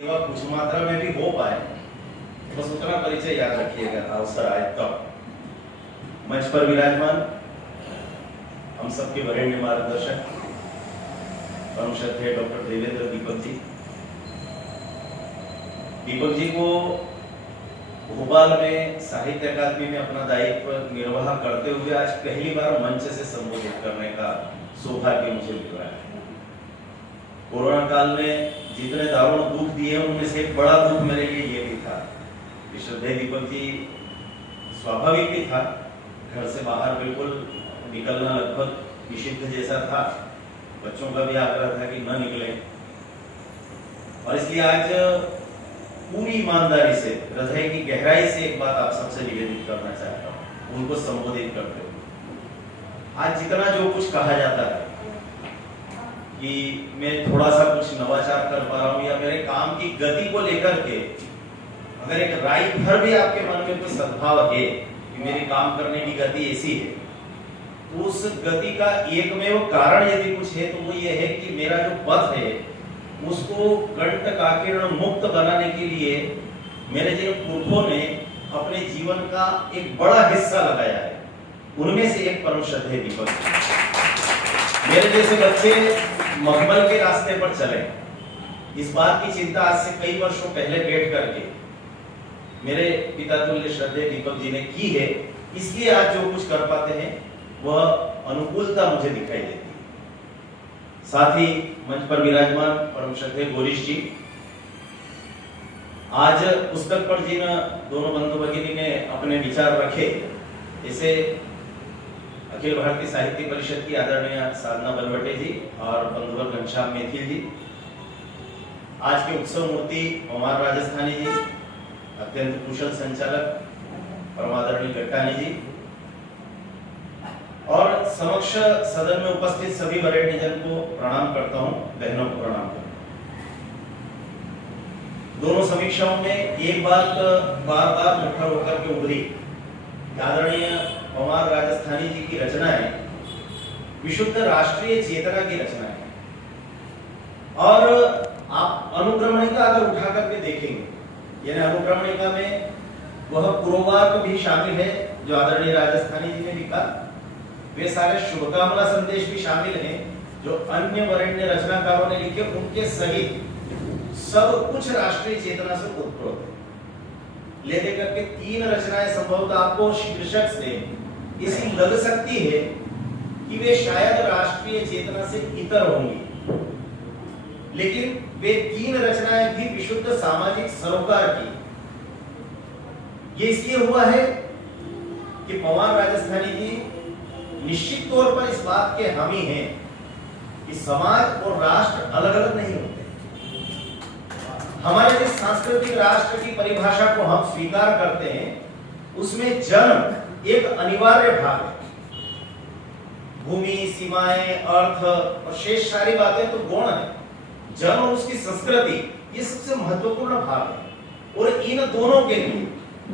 सेवा कुछ मात्रा में भी हो पाए, बस उतना परिचय याद रखिएगा अवसर आए तब। मंच पर विराजमान हम सबके वरेण्य मार्गदर्शक परम श्रद्धेय डॉक्टर देवेंद्र दीपक जी। दीपक जी को भोपाल में साहित्य अकादमी में अपना दायित्व निर्वाह करते हुए आज पहली बार मंच से संबोधित करने का सौभाग्य मुझे मिल रहा है। कोरोना काल में जितने दारुण दुख दिए उनमें से एक बड़ा दुख मेरे लिए ये भी था कि श्रद्धेय दीपक जी स्वाभाविक भी था, घर से बाहर बिल्कुल निकलना लगभग निषिद्ध जैसा था, बच्चों का भी आग्रह था कि न निकले, और इसलिए आज पूरी ईमानदारी से हृदय की गहराई से एक बात आप सबसे निवेदित करना चाहता हूँ, उनको संबोधित करते हुए। आज जितना जो कुछ कहा जाता है कि मैं थोड़ा सा कुछ नवाचार कर पा रहा हूं या मेरे काम की गति को लेकर के अगर एक राई भर भी आपके मन में कोई सद्भाव है कि मेरे काम करने की गति ऐसी है, तो उस गति का एकमेव कारण यदि कुछ है तो वो ये है कि मेरा जो पथ है उसको कंठ काकीर्ण मुक्त बनाने के लिए मेरे जिन पुरखों ने अपने जीवन का एक बड़ा हिस्सा लगाया है, उनमें से एक परम श्रद्धेय दीपक। मेरे जैसे बच्चे मखमल के रास्ते पर चले, इस बात की चिंता आज से कई वर्षों पहले बैठ करके मेरे पिता तुल्य श्रद्धेय दीपक जी ने की है, इसलिए आज जो कुछ कर पाते हैं वह अनुकूलता मुझे दिखाई देती है। साथ ही मंच पर विराजमान परम श्रद्धेय गोरीश जी, आज पुस्तक पर जिन दोनों बंधु भगिनी ने अपने विचार रखे, इसे अखिल भारतीय साहित्य परिषद की आदरणीय साधना बलवटे जी और बंधुवर घनश्याम मेथिल जी, आज के उत्सव मूर्ति पवार राजस्थानी जी, अत्यंत कुशल संचालक परम आदरणीय गट्टानी जी, और समक्ष सदन में उपस्थित सभी वरेण्य जन को प्रणाम करता हूं, बहनों को प्रणाम करता हूं। दोनों समीक्षाओं में एक बात बार बार मुखर होकर के उभरी, आदरणीय पवार राजस्थानी जी की रचनाएं विशुद्ध राष्ट्रीय चेतना की रचना है, और आप अनुक्रमणिका अगर उठा करके देखेंगे, यानी अनुक्रमणिका में वह पुरोवाक भी शामिल है जो आदरणीय राजस्थानी जी ने लिखा, वे सारे शुभकामना संदेश भी शामिल हैं जो अन्य वरेण्य रचनाकारों ने लिखे, उनके सहित सब कुछ राष्ट्रीय चेतना से उत्प्रोत है। ले लेकर के 3 रचनाएं संभवतः आपको शीर्षक से इसी लग सकती है कि वे शायद राष्ट्रीय चेतना से इतर होंगी, लेकिन वे 3 रचनाएं भी विशुद्ध सामाजिक सरोकार की। ये इसलिए हुआ है कि पवार राजस्थानी जी निश्चित तौर पर इस बात के हामी हैं कि समाज और राष्ट्र अलग अलग नहीं होते। हमारे जिस सांस्कृतिक राष्ट्र की परिभाषा को हम स्वीकार करते हैं, उसमें जन्म एक अनिवार्य भाग है। भूमि, सीमाएं, अर्थ और शेष सारी बातें तो गौण है। जन्म और उसकी संस्कृति ये सबसे महत्वपूर्ण भाग है, और इन दोनों के लिए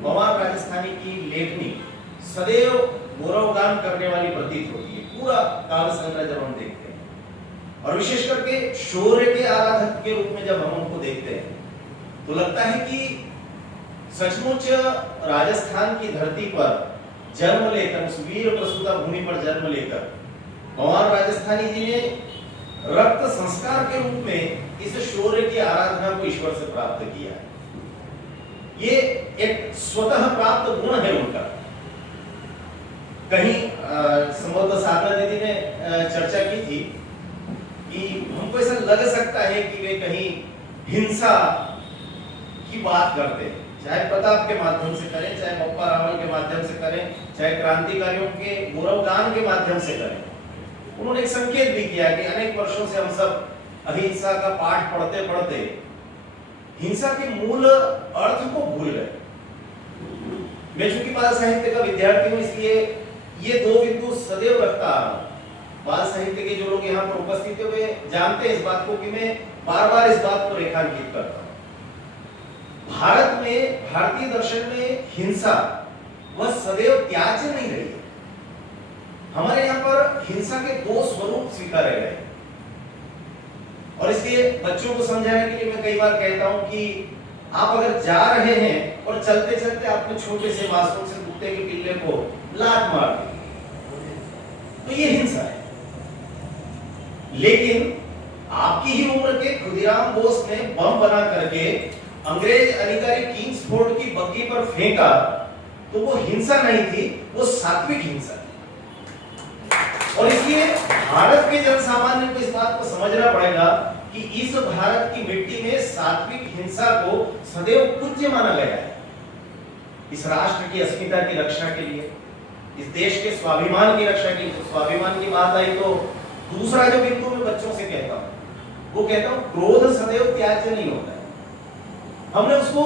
पवार राजस्थानी की लेखनी सदैव गौरवगान करने वाली प्रतीत होती है। पूरा काल संग्रह जब हम देखते हैं, और विशेष करके शौर्य के आराधक के रूप में जब हम उनको देखते हैं, तो लगता है कि सचमुच राजस्थान की धरती पर जन्म लेकर, उस वीर प्रसूता भूमि पर जन्म लेकर पवार राजस्थानी जी ने रक्त संस्कार के रूप में इस शौर्य की आराधना को ईश्वर से प्राप्त किया है। ये एक स्वतः प्राप्त गुण है उनका। कहीं संभवतः साधना दीदी ने चर्चा की थी कि हमको ऐसा लग सकता है कि वे कहीं हिंसा की बात करते हैं, चाहे प्रताप के माध्यम से करें, चाहे बप्पा रावल के माध्यम से करें, चाहे क्रांतिकारियों के गौरवगान के माध्यम से करें। उन्होंने एक संकेत भी किया कि अनेक वर्षों से हम सब अहिंसा का पाठ पढ़ते पढ़ते हिंसा के मूल अर्थ को भूल गए। मैं चूंकि बाल साहित्य का विद्यार्थी हूं, इसलिए ये 2 बिंदु सदैव रखता आ रहा हूं। बाल साहित्य के जो लोग यहाँ पर उपस्थित है वे जानते हैं इस बात को कि मैं बार बार इस बात को रेखांकित करता हूं। भारत में, भारतीय दर्शन में हिंसा वह सदैव त्याज्य नहीं रही। हमारे यहाँ पर हिंसा के 2 स्वरूप स्वीकारे गए। और इसलिए बच्चों को समझाने के लिए मैं कई बार कहता हूं कि आप अगर जा रहे हैं और चलते चलते आपने छोटे से मासूम से कुत्ते के पिल्ले को लात मार दी तो ये हिंसा है। लेकिन आपकी ही उम्र के खुदीराम बोस ने बम बना करके अंग्रेज अधिकारी किंग्सफोर्ड की बग्गी पर फेंका तो वो हिंसा नहीं थी, वो सात्विक हिंसा थी। और इसलिए भारत के जनसामान्य को इस बात को समझना पड़ेगा कि इस भारत की मिट्टी में सात्विक हिंसा को सदैव पूज्य माना गया है। इस राष्ट्र की अस्मिता की रक्षा के लिए, इस देश के स्वाभिमान की रक्षा के लिए। स्वाभिमान की बात आई तो दूसरा जो बिंदु मैं बच्चों से कहता हूं वो कहता हूं क्रोध सदैव त्याज्य नहीं होता है। हमने उसको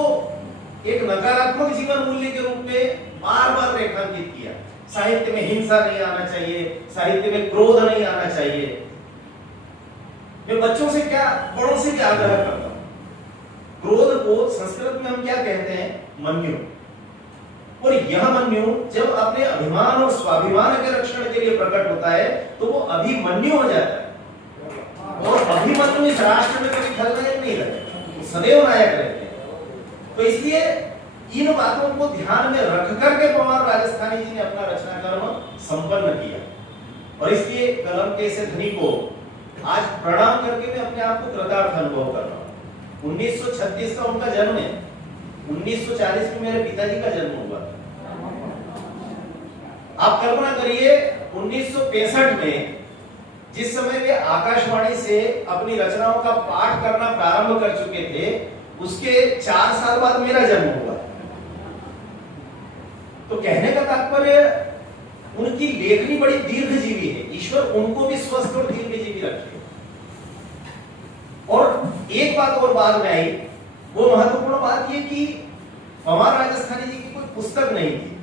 एक नकारात्मक जीवन मूल्य के रूप में बार बार रेखांकित किया। साहित्य में हिंसा नहीं आना चाहिए, साहित्य में क्रोध नहीं आना चाहिए। मैं बच्चों से क्या, बड़ों से क्या आग्रह करता हूं, क्रोध को संस्कृत में हम क्या कहते हैं, मन्यु। और यह मन्यु जब अपने अभिमान और स्वाभिमान के रक्षण के लिए प्रकट होता है तो वो अभिमन्यु हो जाता है। और अभिमन्यु इस राष्ट्र में कभी खलनायक नहीं रहते, सदैव नायक रहते हैं। तो इसलिए इन बातों को ध्यान में रख करके पवार राजस्थानी जी ने अपना रचना कर्म संपन्न किया। और इसलिए कलम के से धनी को आज प्रणाम करके मैं अपने आप को कृतार्थ अनुभव कर रहा हूं। 1936 का उनका जन्म है, 1940 में मेरे पिताजी का जन्म हुआ। आप कल्पना करिए 1965 में जिस समय वे आकाशवाणी से अपनी रचनाओं का पाठ करना प्रारंभ कर चुके थे, उसके 4 साल बाद मेरा जन्म हुआ। तो कहने का तात्पर्य उनकी लेखनी बड़ी दीर्घजीवी है। ईश्वर उनको भी स्वस्थ और दीर्घजीवी रखे। और एक बात और बाद में आई, वो महत्वपूर्ण बात ये कि पवार राजस्थानी जी की कोई पुस्तक नहीं थी।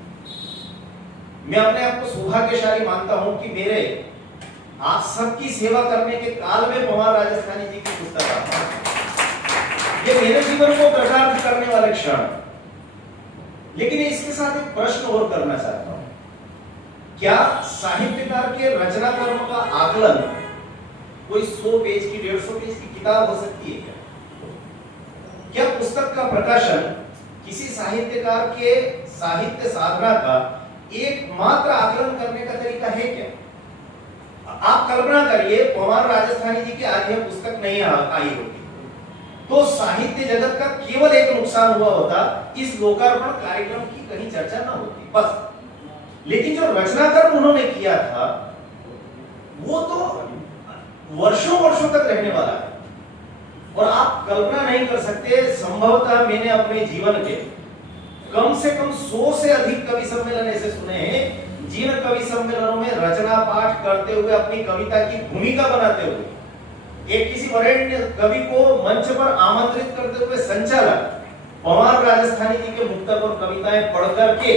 मैं अपने आप को सौभाग्यशाली मानता हूं कि मेरे आप सबकी सेवा करने के काल में पवार राजस्थानी जी की पुस्तक आता है। ये मेरे जीवन को कृतार्थ करने वाले क्षण। लेकिन इसके साथ एक प्रश्न और करना चाहता हूं, क्या साहित्यकार के रचना कर्म का आकलन कोई 100 पेज की 150 पेज की किताब हो सकती है क्या? पुस्तक का प्रकाशन किसी साहित्यकार के साहित्य साधना का एकमात्र आकलन करने का तरीका है क्या? आप कल्पना करिए पवार राजस्थानी जी की आज यह पुस्तक नहीं आई होती तो साहित्य जगत का केवल एक नुकसान हुआ होता, इस लोकार्पण कार्यक्रम की कहीं चर्चा ना होती, बस। लेकिन जो रचना कर्म उन्होंने किया था वो तो वर्षों वर्षों तक रहने वाला है। और आप कल्पना नहीं कर सकते, संभवतः मैंने अपने जीवन के कम से कम 100 से अधिक कवि सम्मेलन ऐसे सुने हैं जिन कवि सम्मेलनों में रचना पाठ करते हुए अपनी कविता की भूमिका बनाते हुए एक किसी वरेण्य कवि को मंच पर आमंत्रित करते हुए संचालक पवार राजस्थानी जी के मुक्तक और कविताएं पढ़कर के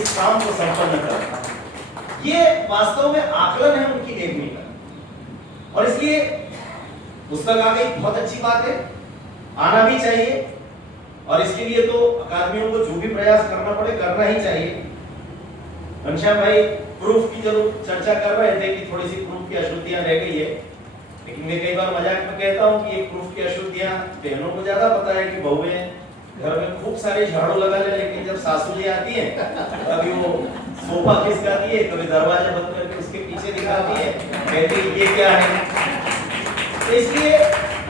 इस काम को संपन्न करता। ये वास्तव में आकलन है उनकी लेखनी का। और इसलिए पुस्तक आ गई, बहुत अच्छी बात है, आना भी चाहिए। और इसके लिए तो अकादमियों को जो भी प्रयास करना पड़े करना ही चाहिए। घनश्याम भाई प्रूफ की जरूर चर्चा कर रहे थे कि थोड़ी सी प्रूफ की अशुद्धियां रह गई है, लेकिन मैं कई बार मजाक में कहता हूं कि ये प्रूफ की अशुद्धियां बहनों को ज्यादा पता है कि बहुएं घर में खूब सारे झाड़ू लगा ले, लेकिन जब सासू जी आती है कभी वो सोफा खिसकाती है, कभी दरवाजा बंद करके उसके पीछे दिखाती है, कहती है ये क्या है। तो इसलिए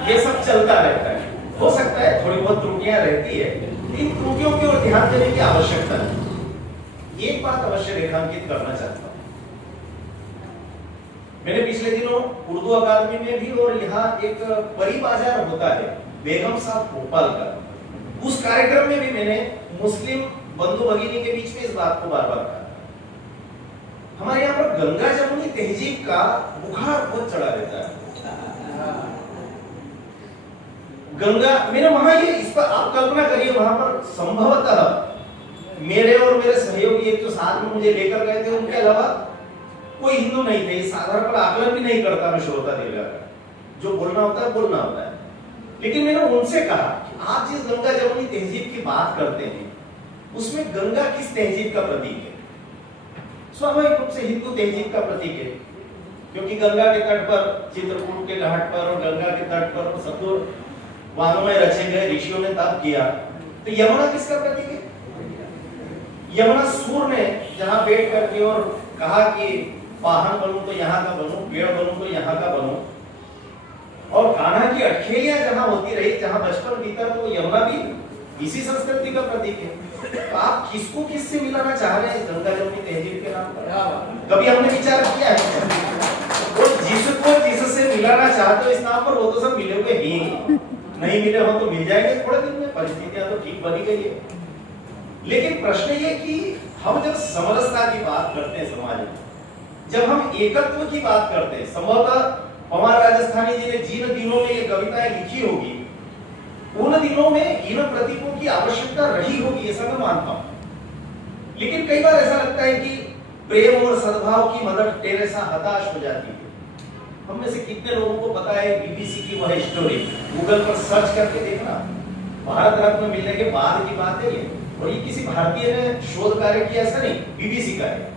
ये सब चलता रहता है। हो सकता है थोड़ी बहुत त्रुटियां रहती है, इन त्रुटियों की ओर ध्यान देने की आवश्यकता है। एक बात अवश्य रेखांकित करना चाहता हूं, मैंने पिछले दिनों उर्दू अकादमी में भी और यहाँ एक परी बाजार होता है बेगम साहब भोपाल का, उस कार्यक्रम में भी मैंने मुस्लिम बंधु भगिनी के बीच में इस बात को बार बार कहा। हमारे यहाँ पर गंगा जमुनी तहजीब का बुखार बहुत चढ़ा रहता है। गंगा मेरे वहां ये इस पर आप कल्पना करिए, वहां पर संभवतः मेरे और मेरे सहयोगी एक जो साथ में मुझे लेकर गए थे उनके अलावा कोई हिंदू नहीं थे। इस आधार पर आकलन भी नहीं करता मैं श्रोता दीर्घा का, जो बोलना होता है बोलना होता है। लेकिन मैंने उनसे कहा कि आप जिस गंगा जमुनी तहजीब की बात करते हैं उसमें गंगा किस तहजीब का प्रतीक है? स्वाभाविक रूप से हिंदू तहजीब का प्रतीक है। क्योंकि गंगा के तट पर, चित्रकूट के घाट पर और गंगा के तट पर सतुर वानों में रचे गए ऋषियों ने तप किया। तो यमुना किसका प्रतीक है? यमुना सूर्य ने जहां बैठ करके और कहा कि वाहन बनूं तो यहाँ का बनूं, पेड़ बनूं तो यहाँ का बनूं, और कान्हा की अटखेलियां जहां होती रही, जहां बचपन बीता, तो यमुना भी इसी संस्कृति का प्रतीक है। तो आप किसको किससे मिलाना चाह रहे हैं गंगा जमुनी तहजीब के नाम पर? कभी हमने विचार किया है? वो जिसको जिससे मिलाना चाहते हो इस नाम पर, वो तो सब मिले हुए ही, नहीं मिले हो तो मिल जाएंगे थोड़े दिन में, परिस्थितियां तो ठीक बनी गई है। लेकिन प्रश्न ये कि हम जब समरसता की बात करते हैं समाज में, जब हम एकत्व की बात करते हैं, संभवतः पवार राजस्थानी जी ने जिन दिनों में ये कविताएं लिखी होगी, उन दिनों में इन प्रतीकों की आवश्यकता रही होगी, ऐसा मैं मानता हूं। लेकिन कई बार ऐसा लगता है कि प्रेम और सद्भाव की मदर टेरेसा हताश हो जाती है। हम में से कितने लोगों को पता है बीबीसी की वह स्टोरी, गूगल पर सर्च करके देखना, भारत रत्न मिलने के बाद की बात है ये, और ये किसी भारतीय ने शोध कार्य किया, ऐसा नहीं, बीबीसी का है।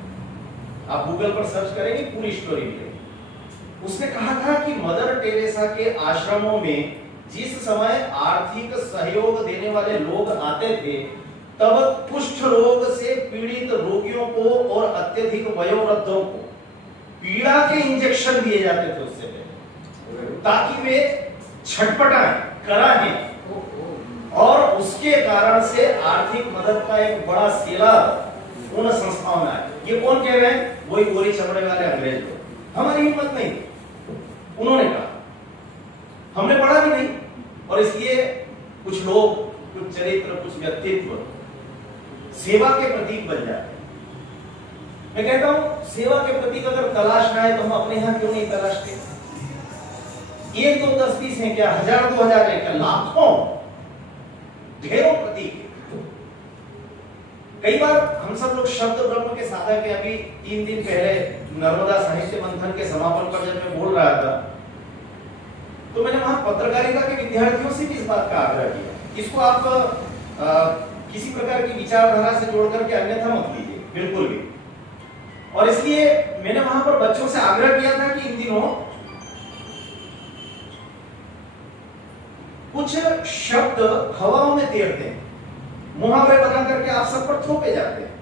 आप गूगल पर सर्च करेंगे पूरी स्टोरी मिलेगी। उसने कहा था कि मदर टेरेसा के आश्रमों में जिस समय आर्थिक सहयोग देने वाले लोग आते थे, तब कुष्ठ रोग से पीड़ित रोगियों को और अत्यधिक वयोवृद्धों को पीड़ा के इंजेक्शन दिए जाते थे उससे पहले, ताकि वे छटपटाएं, कराहें, और उसके कारण से आर्थिक मदद का एक बड़ा सैलाब उन संस्थाओं में आया। ये कौन कह रहे हैं? वही गोरी चमड़े वाले अंग्रेज लोग। हमारी हिम्मत नहीं, उन्होंने कहा, हमने पढ़ा भी नहीं, और इसलिए कुछ लोग, कुछ चरित्र, कुछ व्यक्तित्व सेवा के प्रतीक बन जाते हैं। मैं कहता हूं, सेवा के प्रतीक अगर तलाशना है तो हम अपने यहां क्यों नहीं तलाशते? 1, 2, 10, 20 है क्या? 1000, 2000 है क्या? लाखों, ढेरों प्रतीक है। कई बार हम सब लोग शब्द ब्रह्म के साधक है। अभी 3 दिन पहले नर्मदा साहित्य मंथन के समापन पर जब मैं बोल रहा था, तो मैंने वहां पत्रकारिता के विद्यार्थियों से भी इस बात का आग्रह किया, इसको आप किसी प्रकार की विचारधारा से जोड़ करके अन्यथा मत लीजिए, बिल्कुल भी। और इसलिए मैंने वहां पर बच्चों से आग्रह किया था कि इन दिनों कुछ शब्द हवाओं में तैरते हैं, मुहावरे बना करके आप सब पर थोपे जाते हैं।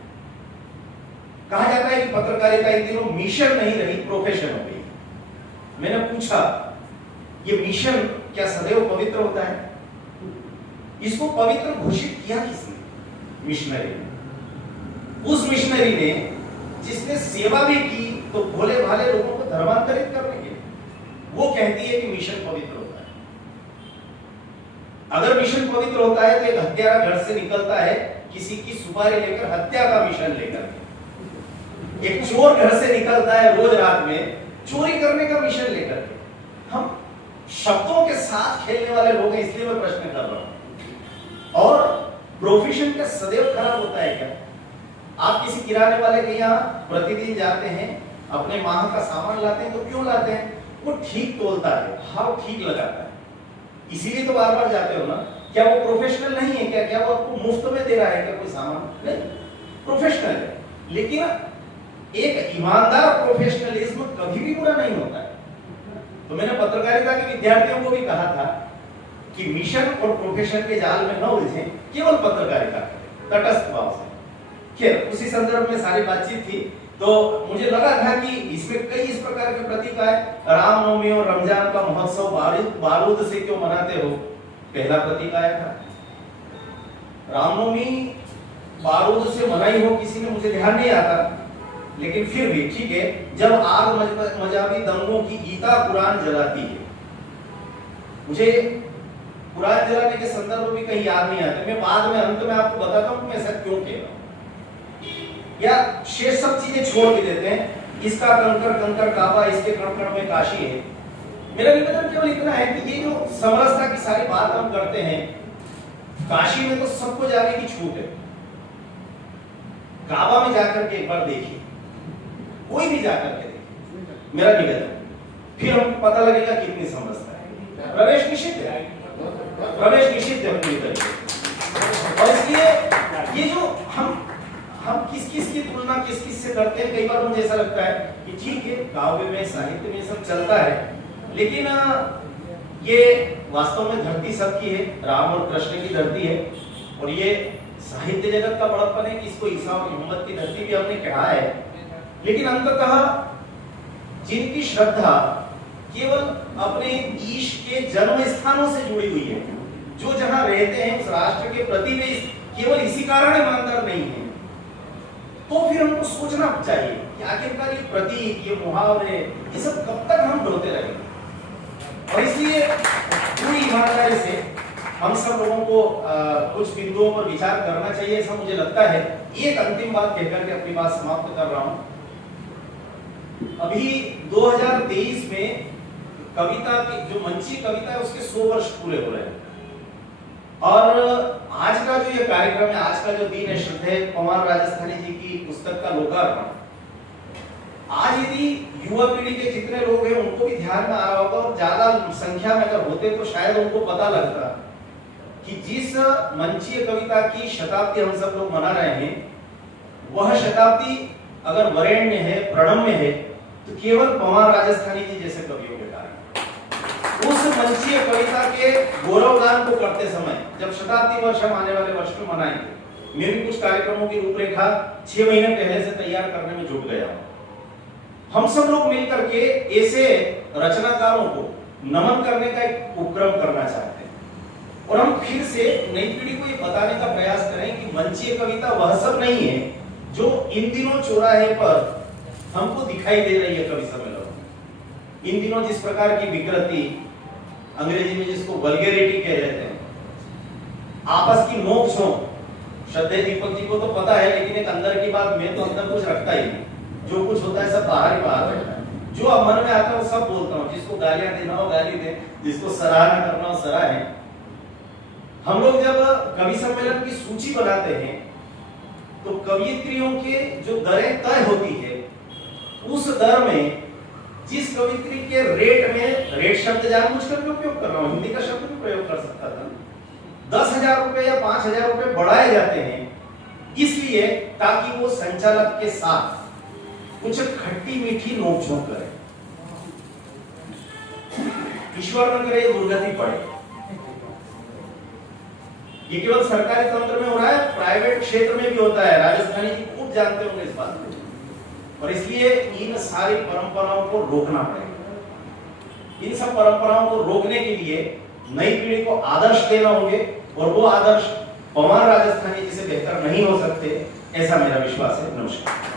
कहा जाता है कि पत्रकारिता इन दिनों मिशन नहीं रही, प्रोफेशन हो गई। मैंने पूछा, ये मिशन क्या सदैव पवित्र होता है? इसको पवित्र घोषित किया किसने? मिशनरी ने। उस मिशनरी ने जिसने सेवा भी की तो भोले भाले लोगों को धर्मांतरित करने के, वो कहती है कि मिशन पवित्र होता है। अगर मिशन पवित्र होता है तो एक हत्यारा घर से निकलता है किसी की सुपारी लेकर, हत्या का मिशन लेकर। एक चोर घर से निकलता है रोज रात में चोरी करने का मिशन लेकर के। हम शब्दों के साथ खेलने वाले लोग हैं, इसलिए मैं प्रश्न कर रहा हूं। और प्रोफेशन का सदैव खराब होता है क्या? आप किसी किराने वाले के यहाँ प्रतिदिन जाते हैं, अपने माह का सामान लाते हैं, तो क्यों लाते हैं? वो ठीक तोलता है, भाव ठीक लगाता है, इसीलिए तो बार बार जाते हो ना। क्या वो प्रोफेशनल नहीं है क्या? क्या वो आपको मुफ्त में दे रहा है क्या कोई सामान? नहीं, प्रोफेशनल है। लेकिन एक ईमानदार प्रोफेशनलिज्म कभी भी बुरा नहीं होता है। तो मैंने पत्रकारिता के विद्यार्थियों को भी कहा था कि मिशन और प्रोफेशन के जाल में न उलझें, केवल पत्रकारिता तटस्थ भाव से। खैर, उसी संदर्भ में सारी बातचीत थी, तो मुझे लगा था कि इसमें कई इस प्रकार के प्रतीक आए। रामनवमी और रमजान का महोत्सव बारूद से क्यों मनाते हो? पहला प्रतीक आया था। रामनवमी बारूद से मनाई हो किसी ने, मुझे ध्यान नहीं आता, लेकिन फिर भी ठीक है। जब आग मजाबी दंगों की गीता कुरान जलाती है, मुझे कुरान जलाने के संदर्भ भी कहीं याद नहीं आते। मैं बाद में अंत में आपको बताता हूं कि मैं ऐसा क्यों कह रहा हूं, या शेष सब चीजें छोड़ भी देते हैं। इसका कंकर कंकर काबा, इसके कण कण में काशी है। मेरा निवेदन केवल इतना है कि ये जो समरसता की सारी बात हम करते हैं, काशी में तो सबको जाने की छूट है। काबा में जाकर के एक बार देखिए, कोई भी जाकर के देखिए, मेरा निवेदन, फिर हम पता लगेगा कितनी समरसता है। प्रवेश निषिद्ध है, प्रवेश निषिद्ध है पूरी तरीके से। और इसलिए ये जो हम किस किस की तुलना किस किस से करते हैं। कई बार मुझे ऐसा लगता है कि ठीक है, काव्य में, साहित्य में सब चलता है, लेकिन ये वास्तव में धरती सबकी है, राम और कृष्ण की धरती है, और ये साहित्य जगत का बड़प्पन है कि इसको ईसा और मोहम्मद की धरती भी हमने कहा है। लेकिन अंततः जिनकी श्रद्धा केवल अपने ईश के जन्म स्थानों से जुड़ी हुई है, जो जहां रहते हैं उस राष्ट्र के प्रति वे केवल इसी कारण ईमानदार नहीं है, तो फिर हमको सोचना चाहिए कि आखिरकार ये प्रतीक, ये मुहावरे, ये सब कब तक हम ढोते रहेंगे। और इसलिए पूरी ईमानदारी से हम सब लोगों को कुछ बिंदुओं पर विचार करना चाहिए, ऐसा मुझे लगता है। एक अंतिम बात कहकर के अपनी बात समाप्त कर रहा हूं। अभी 2023 में कविता की जो मंची कविता है उसके 100 वर्ष पूरे हो रहे हैं, और आज का जो ये कार्यक्रम है, आज का जो दिन है श्रद्धेय पवार राजस्थानी जी की पुस्तक का लोकार्पण, आज यदि युवा पीढ़ी के जितने लोग हैं उनको भी ध्यान में आ रहा होगा, और ज्यादा संख्या में अगर होते तो शायद उनको पता लगता कि जिस मंचीय कविता की शताब्दी हम सब लोग मना रहे हैं, वह शताब्दी अगर वरेण्य है, प्रणम्य है, तो केवल पवार राजस्थानी जी जैसे कवियों के कारण। उस मंचीय कविता के गौरवगान को करते समय जब शताब्दी वर्ष हम आने वाले वर्ष में मनाएंगे, मैं भी कुछ कार्यक्रमों की रूपरेखा 6 महीने पहले से तैयार करने में जुट गया हूं। हम सब लोग मिलकर के ऐसे रचनाकारों को नमन करने का एक उपक्रम करना चाहते हैं, और हम फिर से नई पीढ़ी को ये बताने का प्रयास करें कि मंचीय कविता वह सब नहीं है जो इन दिनों चौराहे पर हमको दिखाई दे रही है कवि सम्मेलन। इन दिनों जिस प्रकार की विकृति, अंग्रेजी में जिसको वल्गैरिटी कह देते हैं, आपस की नोक-झोंक, श्रद्धेय दीपक जी को तो पता है, लेकिन एक अंदर की बात मैं तो अंदर कुछ रखता ही नहीं, जो कुछ होता है सब बाहर ही बाहर रहता है। जो अब मन में आता है वो सब बोलता हूँ, जिसको गालियां देना हो गाली दे, जिसको सराहना करना हो सराहे। हम लोग जब कवि सम्मेलन की सूची बनाते हैं तो कवियत्रियों के जो दरें तय होती है, उस दर में जिस कवियत्री के रेट में, रेट शब्द जानबूझकर भी उपयोग कर रहा हूं, हिंदी का शब्द भी प्रयोग कर सकता था, 10,000 रुपए या 5,000 रुपए बढ़ाए जाते हैं, इसलिए ताकि वो संचालक के साथ कुछ खट्टी मीठी नोक-झोंक करे। ईश्वर न करे दुर्गति पड़े। ये केवल सरकारी तंत्र में हो रहा है, प्राइवेट क्षेत्र में भी होता है, राजस्थानी जी खूब जानते होंगे इस बात को। और इसलिए इन सारी परंपराओं को रोकना पड़ेगा। इन सब परंपराओं को रोकने के लिए नई पीढ़ी को आदर्श देना होंगे, और वो आदर्श पवार राजस्थानी जी से बेहतर नहीं हो सकते, ऐसा मेरा विश्वास है। नमस्कार।